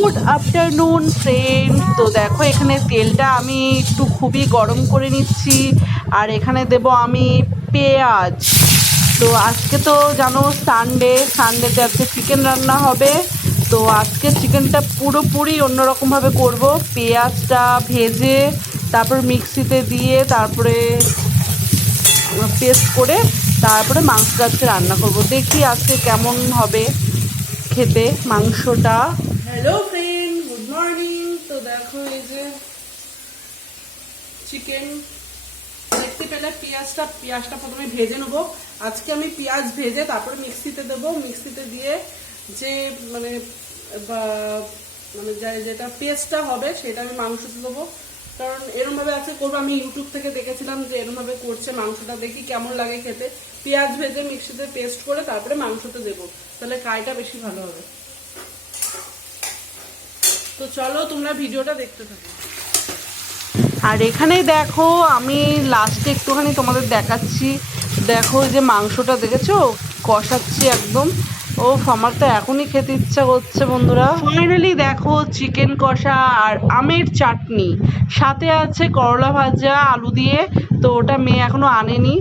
Good afternoon friends. তো দেখো এখানে তেলটা আমি একটু খুবই গরম করে নিচ্ছি, আর এখানে দেব আমি পেঁয়াজ। তো আজকে তো জানো সানডেতে আজকে চিকেন রান্না হবে। তো আজকে চিকেনটা পুরোপুরি অন্যরকমভাবে করব। পেঁয়াজটা ভেজে তারপর মিক্সিতে দিয়ে তারপরে পেস্ট করে তারপরে মাংসটা আজকে রান্না করব। দেখি আজকে কেমন হবে খেতে মাংসটা। Hello friend, good morning. তো দেখো এই যে চিকেন দেখতে পেলে পেঁয়াজটা প্রথমে ভেজে নেবো। আজকে আমি পেঁয়াজ ভেজে তারপরে মিক্সিতে দেবো। মিক্সিতে দিয়ে যে মানে যেটা পেস্টটা হবে সেটা আমি মাংসতে দেবো। কারণ এরমভাবে আজকে করবো, আমি ইউটিউব থেকে দেখেছিলাম যে এরমভাবে করছে মাংসটা, দেখি কেমন লাগে খেতে। পেঁয়াজ ভেজে মিক্সিতে পেস্ট করে তারপরে মাংসতে দেবো, তাহলে কাইটা বেশি ভালো হবে। তো চলো তোমরা ভিডিওটা দেখতে থাকো। আর এখানে দেখো আমি লাস্টে একটুখানি তোমাদের দেখাচ্ছি। দেখো যে মাংসটা দেখেছো কষাচ্ছি একদম। ও আমার তো এখনই খেতে ইচ্ছা করছে বন্ধুরা। ফাইনালি দেখো চিকেন কষা আর আমের চাটনি, সাথে আছে করলা ভাজা আলু দিয়ে। তো ওটা মেয়ে এখনো আনেনি।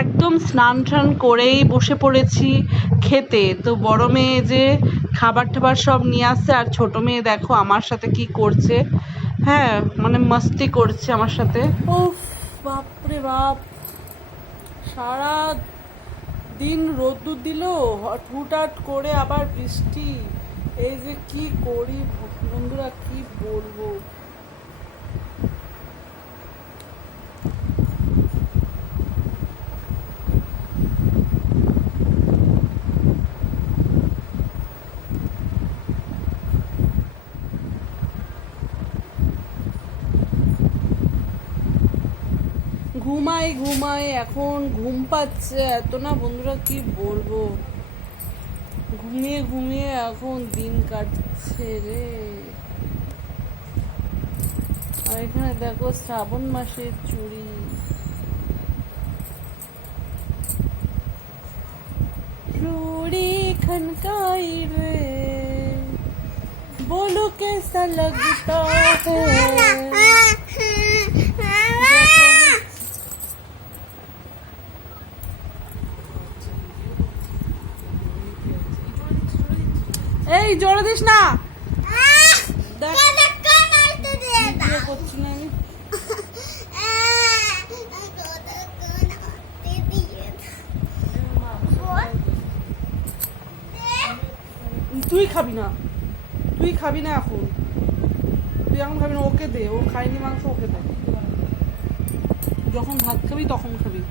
একদম স্নান টান করেই বসে পড়েছি খেতে। তো বড় মেয়ে যে খাবার টাবার সব নিয়ে আসছে, আর ছোট মেয়ে দেখো আমার সাথে কি করছে। হ্যাঁ মানে মস্তি করছে আমার সাথে। উফ বাপরে বাপ, সারা দিন রোদ্দুর দিল, হুটহাট করে আবার বৃষ্টি। এই যে কি করি বন্ধুরা, কি বলবো। ঘুমাই এখন ঘুম পাচ্ছে এত না বন্ধুরা, কি বলবো। ঘুমিয়ে এখন দিন কাটছে রে। আর এখানে দেখো শ্রাবণ মাসের চুড়ি। चूड़ी खनकाई रे, बोलो कैसा लगता है। এই জোরে দিস না, করছি না আমি। তুই খাবি না এখন, তুই এখন খাবি না, ওকে দে, ও খায়নি মাংস, ওকে দে। যখন ভাত খাবি তখন খাবি।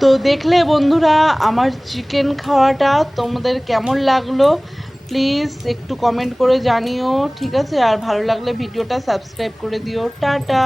তো দেখলে বন্ধুরা আমার চিকেন খাওয়াটা তোমাদের কেমন লাগলো, প্লিজ একটু কমেন্ট করে জানিও, ঠিক আছে? আর ভালো লাগলে ভিডিওটা সাবস্ক্রাইব করে দিও। টাটা।